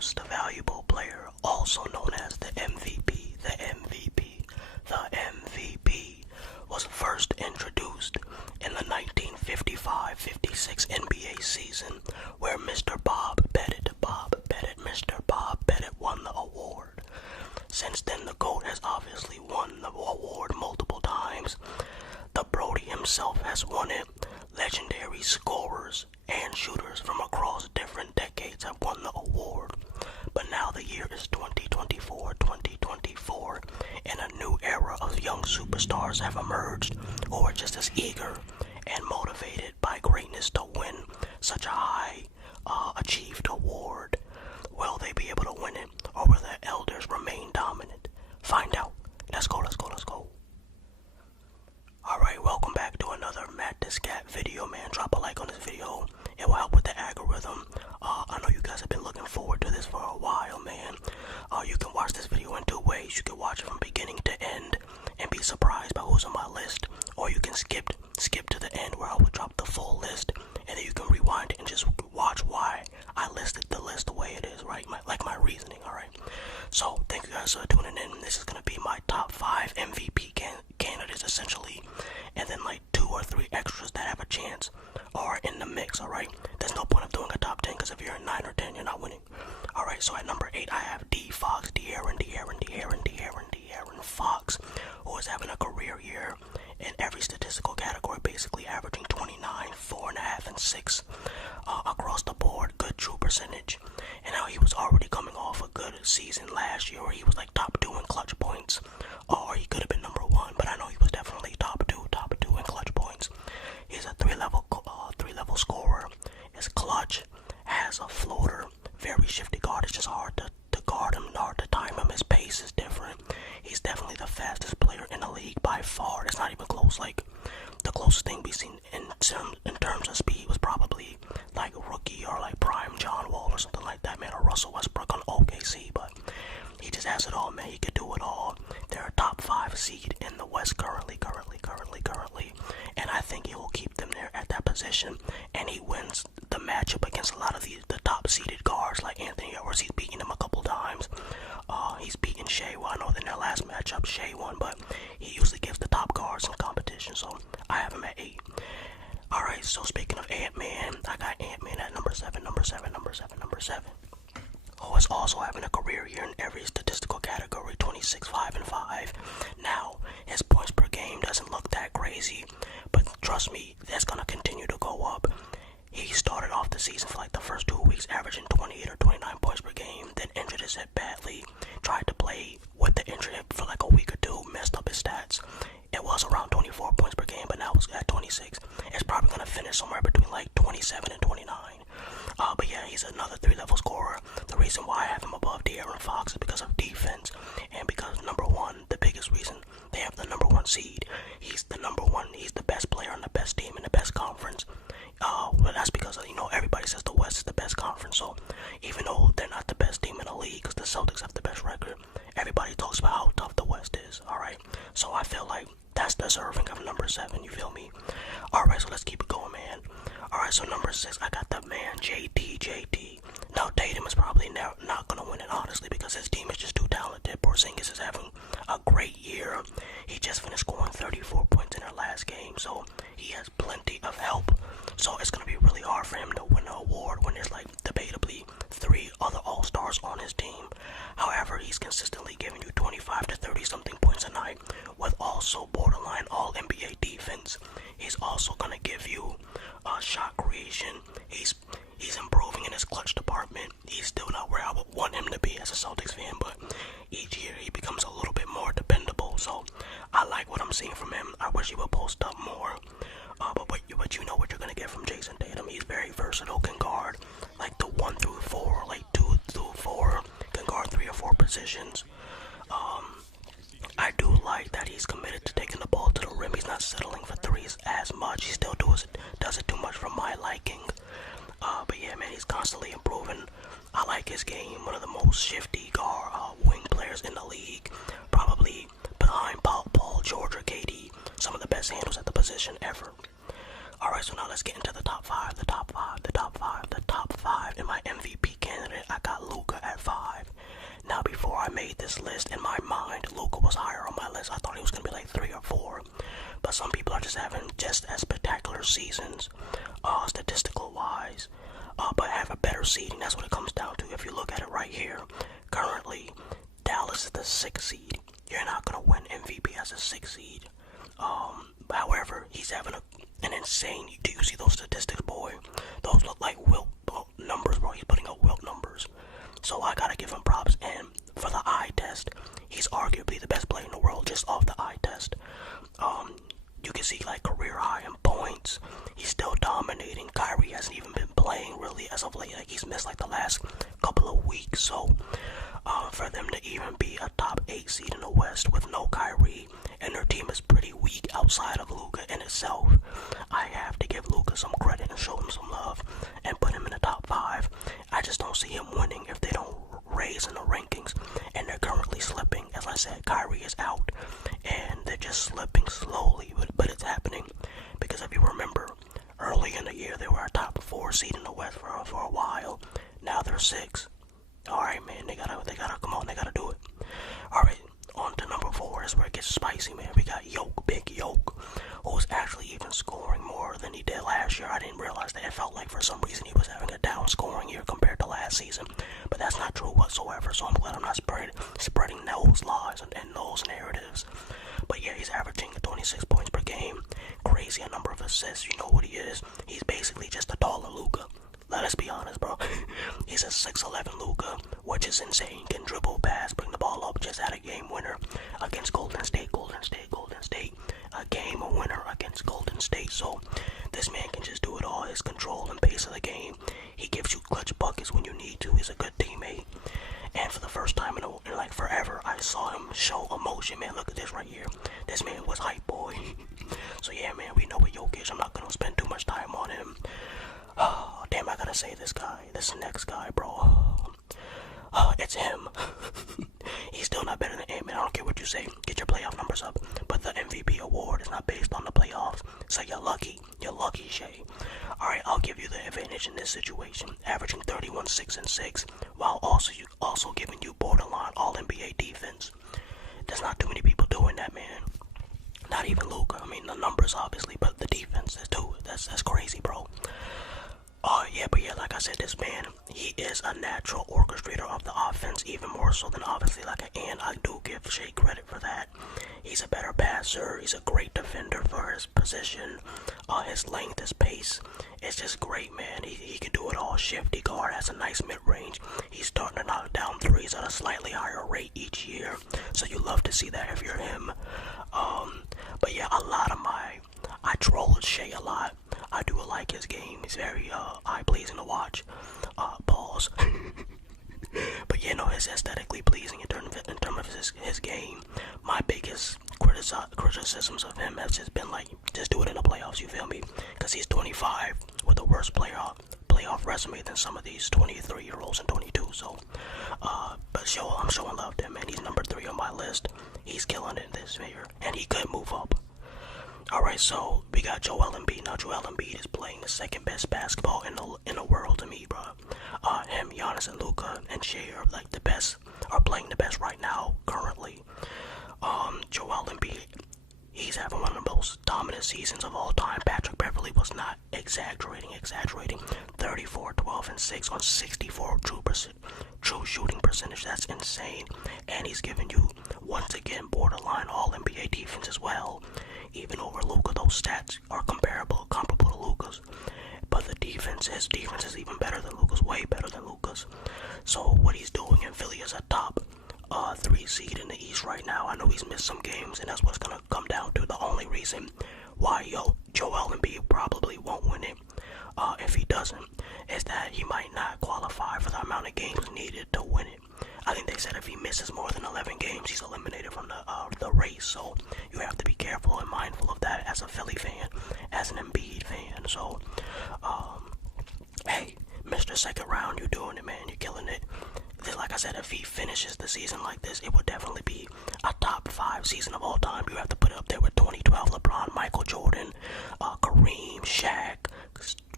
most valuable player, also known as the MVP. The MVP was first introduced in the 1955-56 NBA season, where Mr. Bob Pettit won the award. Since then, the GOAT has obviously won the award multiple times. The Brody himself has won it. Legendary scorers and shooters from across different decades have won the award. But now the year is 2024, and a new era of young superstars have emerged who are just as eager and motivated by greatness to win such a high achieved award. Will they be able to win it, or will their elders remain dominant? Find out. Let's go. Alright, welcome back to another Matt the Scat video, man. Drop a like on this video. It will help with the algorithm. I know you guys have been looking forward to this for a while, man. You can watch this video in two ways. You can watch it from beginning to end and be surprised by who's on my list, or you can skip to the end where I will drop the full list, and then you can rewind it and just watch why I listed the list the way it is, right? My reasoning, alright? So, thank you guys for tuning in. This is going to be my top 5 MVP candidates, essentially, and then like 2 or 3 extras that have a chance are in the mix, alright? There's no point of doing a top 10, because if you're in 9 or 10, you're not winning. Alright, so at number 8, I have De'Aaron Fox, who is having a career year in every statistical category, basically averaging 29, 4.5, and 6 across the board. Good true percentage. And now he was already coming off a good season last year where he was like top 2 in clutch points, or he could have been number 1, but I know he was definitely top 2 in clutch points. He's a three-level scorer. Is clutch, has a floater, very shifty guard. It's just hard to guard him, hard to time him. His pace is different. He's definitely the fastest player in the league by far. It's not even close. Like, the closest thing we've seen in terms of speed was probably like rookie or like prime John Wall or something like that, man, or Russell Westbrook on OKC, but he just has it all, man. He could do it all. They're a top 5 seed in the West currently, and I think he will keep them there at that position, and he wins the matchup against a lot of the top seeded guards like Anthony Edwards. He's beaten him a couple times. He's beaten Shai. Well, I know in their last matchup Shai won, but he usually gives the top guards some competition, so I have him at 8. Alright, so speaking of Ant-Man, I got Ant-Man at number 7, who is also having a career year in every statistical category, 26, 5, and 5. Now, his points per game doesn't look that crazy, but trust me, that's going to continue to go up. He started off the season for like the first 2 weeks averaging 28 or 29 points per game, then injured his hip badly, tried to play with the injured hip for like a week or 2, messed up his stats. It was around 24 points per game, but now it's at 26. It's probably going to finish somewhere between like 27 and 29. But yeah, he's another 3-level scorer. The reason why I have him above De'Aaron Fox is because of defense, and because number 1, the biggest reason they have the number 1 seed. He's the number 1. He's the best player on the best team in the best conference. Well, that's because everybody says the West is the best conference. So even though they're not the best team in the league, because the Celtics have the best record, everybody talks about how tough the West is. All right, so I feel like that's deserving of number 7. You feel me? All right, so let's keep it going, man. All right, so number 6, I got the man JT. Now Tatum is probably not gonna win it, honestly, because his team is just too talented. Porzingis is having a great year. He just finished scoring 34 points in their last game, so he has plenty of help. So it's gonna be really hard for him to win an award when there's like debatably 3 other All-Stars on his team. However, he's consistently giving you 25 to 30 something points a night, with also borderline all NBA defense. He's also gonna give you shot creation. He's improving in his clutch department. He's still not where I would want him to be as a Celtics fan, but each year he becomes a little bit more dependable. So I like what I'm seeing from him. I wish he would post up more. But you know what you're gonna get from Jason Tatum. He's very versatile. Can guard like the 1 through 4, like 2 through 4. Can guard 3 or 4 positions. I do like that he's committed to taking the ball to the rim. He's not settling for threes as much. He still does it too much for my liking. But yeah, man, he's constantly improving. I like his game. One of the most shifty wing players in the league. Probably behind Paul George or KD. Some of the best handles at the position ever. Alright, so now let's get into the top 5. The top 5 in my MVP candidate. I got Luka at seeding. That's what it comes down to. If you look at it right here, currently Dallas is the 6th seed. You're not gonna win MVP as a 6th seed. However, he's having an insane. Do you see those statistics, boy? Those look like Wilt numbers, bro. He's putting up Wilt numbers. So I gotta give him props. And for the eye test, he's arguably the best player in the world just off the eye test. You can see like career high in points. He's still dominating. Kyrie hasn't even been playing really as of late. Like he's missed like the last couple of weeks. So for them to even be a top 8 seed in the West with no Kyrie, and their team is pretty weak outside of Luka in itself, I have to give Luka some credit and show him some love and put him in the top 5. I just don't see him winning if they don't raise in the rankings, and they're currently slipping. As I said, Kyrie is out, and they're just slipping slowly, but it's happening. Because if you remember, early in the year they were a top 4 seed in the West for a while. Now they're 6. Alright, man, they gotta come on, they gotta do it. Alright, on to number 4 is where it gets spicy, man. We got Big Yoke, who's actually even scoring more than he did last year. I didn't realize that. It felt like for some reason he was having a down scoring year compared to last season, but that's not true whatsoever. So I'm glad I'm not spreading those lies and those narratives. But yeah, he's averaging 26 points per game, crazy a number of assists. You know what he is? He's basically just a taller Luka. Let us be honest, bro. He's a 6'11 Luka, which is insane. Can dribble, pass, bring the ball up. Just had a game winner against Golden State. A game winner against Golden State. So this man can just do it all. His control and pace of the game. He gives you clutch buckets when you need to. He's a good teammate. And for the first time in like forever, I saw him show emotion, man. Look at this right here. This man was hype, boy. So yeah, man, we know what Jokic. I'm not gonna spend too much time on him. Oh, damn, I gotta say this next guy, bro. It's him. He's still not better than Embiid. I don't care what you say. Get your playoff numbers up. But the MVP award is not based on the playoffs. So you're lucky. You're lucky, Shai. Alright, I'll give you the advantage in this situation. Averaging 31, 6, and 6, while also giving you borderline All-NBA defense. There's not too many people doing that, man. Not even Luka. I mean, the numbers obviously, but the defense is too. That's crazy, bro. But yeah, like I said, this man, he is a natural orchestrator of the offense, even more so than obviously like and I do give Shai credit for that. He's a better passer, he's a great defender for his position, his length, his pace, it's just great, man. He can do it all. Shifty guard, has a nice mid-range, he's starting to knock down threes at a slightly higher rate each year, so you love to see that if you're him. But yeah, I troll Shai a lot. I do like his game. He's very eye-pleasing to watch. Pause. But yeah, no, it's aesthetically pleasing in terms of his game. My biggest criticisms of him has just been like, just do it in the playoffs, you feel me? Because he's 25 with a worse playoff resume than some of these 23-year-olds and 22. So, but I'm showing love to him, man. He's number 3 on my list. He's killing it this year, and he could move up. Alright, so we got Joel Embiid. Now Joel Embiid is playing the second best basketball in the world to me, bro. Him, Giannis, and Luka and Shai are like the best, are playing the best right now currently. Joel Embiid, he's having one of the most dominant seasons of all time. Patrick Beverley was not exaggerating. 34, 12, and 6 on 64 true shooting percentage. That's insane. And he's giving you once again borderline All-NBA defense as well. Even over Luka, those stats are comparable to Luka's. But his defense is even better than Luka's, way better than Luka's. So what he's doing in Philly is a top 3 seed in the East right now. I know he's missed some games, and that's what's gonna come down to. The only reason why Joel Embiid probably won't win it, if he doesn't, is that he might not qualify for the amount of games needed to win it. I think they said if he misses more than 11 games, he's eliminated from the race. So you have to be careful and mindful of that as a Philly fan, as an Embiid fan. So, hey, Mr. Second Round, you're doing it, man. You're killing it. Like I said, if he finishes the season like this, it would definitely be a top 5 season of all time. You have to put it up there with 2012 LeBron, Michael Jordan, Kareem, Shaq,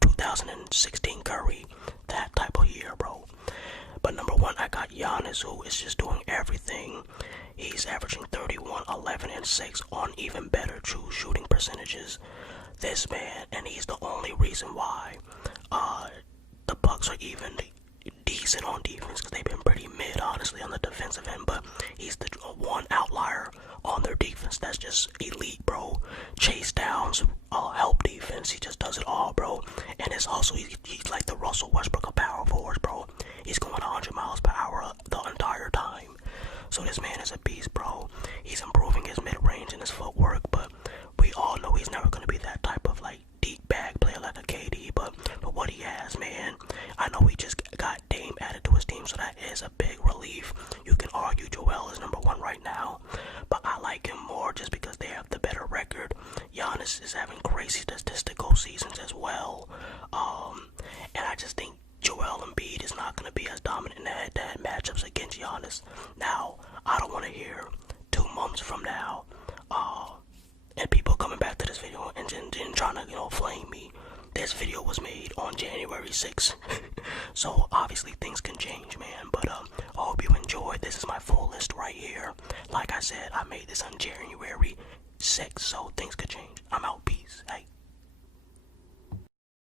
2016 Curry, that type of year, bro. But number 1, I got Giannis, who is just doing everything. He's averaging 31, 11, and 6 on even better true shooting percentages. This man, and he's the only reason why the Bucks are even decent on defense because they've been pretty mid, honestly, on the defensive end. But he's the one outlier on their defense that's just elite, bro. Chase downs, help defense. He just does it all, bro. And it's also he's like the Russell Westbrook of power forwards, bro. He's going 100 miles per hour the entire time. So this man is a beast, bro. He's improving his mid-range and his footwork, but we all know he's never going to be that type of like deep bag player like a KD. But what he has, man, I know he just got Dame added to his team, so that is a big relief. You can argue Joel is number one right now, but I like him more just because they have the better record. Giannis is having crazy statistical seasons as well, and I just think Joel Embiid is not going to be as dominant in the head-to-head matchups against Giannis. Now, I don't want to hear 2 months from now, and people coming back to this video and trying to, flame me. This video was made on January 6th, so obviously things can change, man. But I hope you enjoyed. This is my full list right here. Like I said, I made this on January 6th, so things could change. I'm out. Peace. Hey.